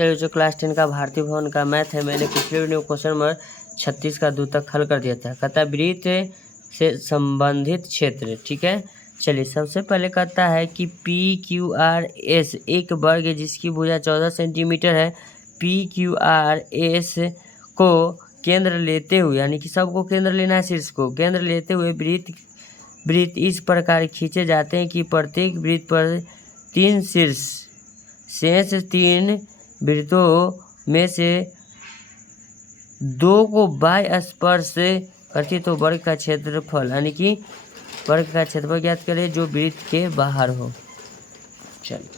चलिए जो क्लास 10 का भारतीय भवन का मैथ है, मैंने पिछले वीडियो क्वेश्चन नंबर 36 का 2 तक हल कर दिया था। कहता है वृत्त से संबंधित क्षेत्र। ठीक है, चलिए सबसे पहले कहता है कि PQRS एक वर्ग है जिसकी भुजा 14 सेंटीमीटर है। PQRS को केंद्र लेते हुए, यानी कि सबको केंद्र लेना है, शीर्ष को केंद्र लेते हुए वृत्त इस प्रकार खींचे जाते हैं कि प्रत्येक वृत्त पर 3 शीर्ष शेष 3 वृत्तों में से 2 को बाह्य स्पर्श करती है। तो वर्ग का क्षेत्रफल, यानी कि वर्ग का क्षेत्रफल ज्ञात करें जो वृत्त के बाहर हो। चलिए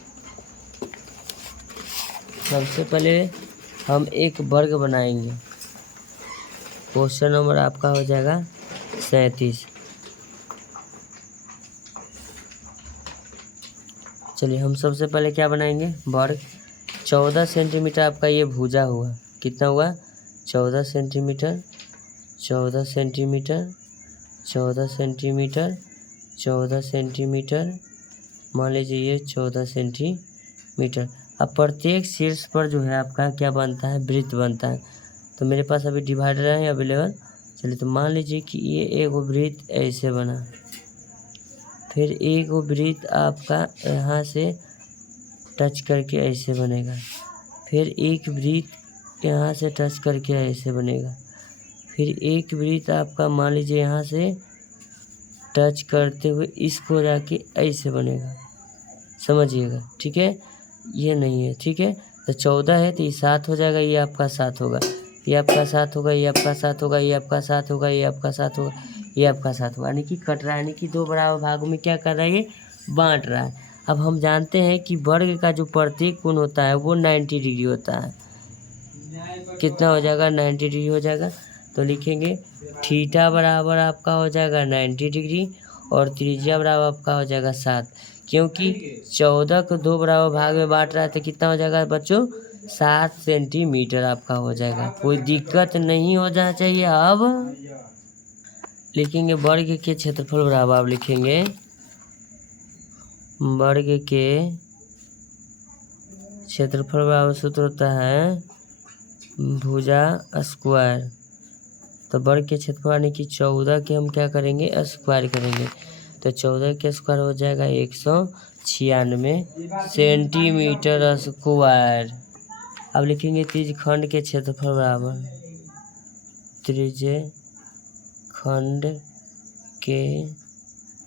सबसे पहले हम एक वर्ग बनाएंगे। क्वेश्चन नंबर आपका हो जाएगा 37। चलिए हम सबसे पहले क्या बनाएंगे, वर्ग। 14 सेंटीमीटर आपका ये भुजा हुआ, कितना हुआ 14 सेंटीमीटर, 14 सेंटीमीटर, 14 सेंटीमीटर, 14 सेंटीमीटर, मान लीजिए ये 14 सेंटीमीटर। अब प्रत्येक शीर्ष पर जो है आपका क्या बनता है, वृत्त बनता है। तो मेरे पास अभी डिवाइडर है अवेलेबल। चलिए तो मान लीजिए कि ये एक वृत्त ऐसे बना, फिर एक वृत्त आपका यहाँ से टच करके ऐसे बनेगा, फिर एक वृत्त यहाँ से टच करके ऐसे बनेगा, फिर एक वृत्त आपका मान लीजिए यहाँ से टच करते हुए इसको जाके ऐसे बनेगा, समझिएगा। ठीक है, ये नहीं है, ठीक है। तो 14 है तो ये 7 हो जाएगा, ये आपका 7 होगा, ये आपका 7 होगा, ये आपका 7 होगा, ये आपका 7 होगा, ये आपका 7 होगा, ये आपका 7 होगा। यानी कि कट रहा है, यानी कि 2 बराबर भागों में क्या कर रहा है, ये बांट रहा है। अब हम जानते हैं कि वर्ग का जो प्रत्येक कोण होता है वो 90 डिग्री होता है। कितना हो जाएगा, 90 डिग्री हो जाएगा। तो लिखेंगे थीटा बराबर आपका हो जाएगा 90 डिग्री और त्रिज्या बराबर आपका हो जाएगा 7। क्योंकि 14 को 2 बराबर भाग में बांट रहा है तो कितना हो जाएगा बच्चों, 7 सेंटीमीटर आपका हो जाएगा। कोई दिक्कत नहीं हो जाना चाहिए। अब लिखेंगे वर्ग के क्षेत्रफल बराबर, आप लिखेंगे वर्ग के क्षेत्रफल बराबर सूत्र होता है भुजा स्क्वायर। तो वर्ग के क्षेत्रफल यानी कि 14 के हम क्या करेंगे, स्क्वायर करेंगे। तो 14 के स्क्वायर हो जाएगा 196 सेंटीमीटर स्क्वायर। अब लिखेंगे त्रिज्यखंड के क्षेत्रफल बराबर, त्रिज्यखंड के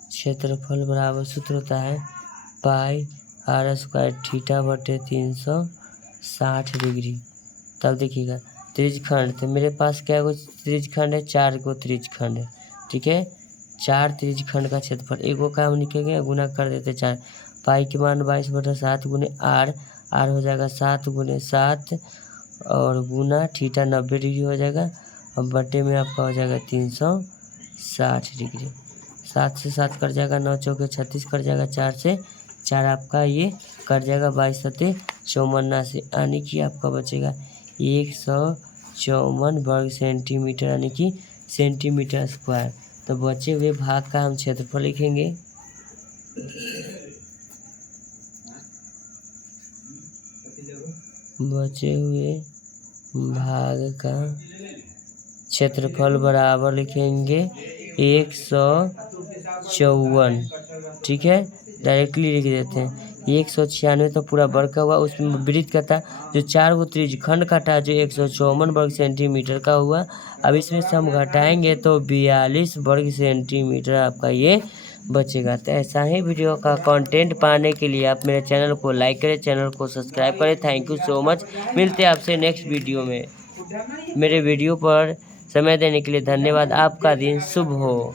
क्षेत्रफल बराबर सूत्र होता है पाई आर स्क्वायर थीटा बटे 360 डिग्री। तब देखिएगा त्रिज्यखंड, तो मेरे पास क्या त्रिज्यखंड है, 4 को त्रिज्यखंड है। ठीक है, 4 त्रिज्यखंड का क्षेत्रफल, एक को क्या हम लिखेंगे, गुना कर देते 4। पाई के मान 22/7 गुने आर हो जाएगा 7 गुने 7 और गुना थीटा 90 डिग्री हो जाएगा। अब बटे में आपका हो जाएगा 360 डिग्री। 7 से 7 कट जाएगा, 9 चौके 36 कट जाएगा, 4 से 4 आपका ये कट जाएगा, 22 सत्ते 54 से, यानी कि आपका बचेगा 154 वर्ग सेंटीमीटर, यानी कि सेंटीमीटर स्क्वायर। तो बचे हुए भाग का हम क्षेत्रफल लिखेंगे। बचे हुए भाग का क्षेत्रफल बराबर लिखेंगे 154। ठीक है, डायरेक्टली लिख देते हैं। 196 तो पूरा वर्ग का हुआ, उसमें वृत्त का था जो 4 को त्रिज्यखंड का था जो 154 वर्ग सेंटीमीटर का हुआ। अब इसमें से हम घटाएंगे तो 42 वर्ग सेंटीमीटर आपका ये बचेगा। तो ऐसा ही वीडियो का कंटेंट पाने के लिए आप मेरे चैनल को लाइक करें, चैनल को सब्सक्राइब करें। Thank you so much. मिलते हैं आपसे नेक्स्ट वीडियो में। मेरे वीडियो पर समय देने के लिए धन्यवाद। आपका दिन शुभ हो।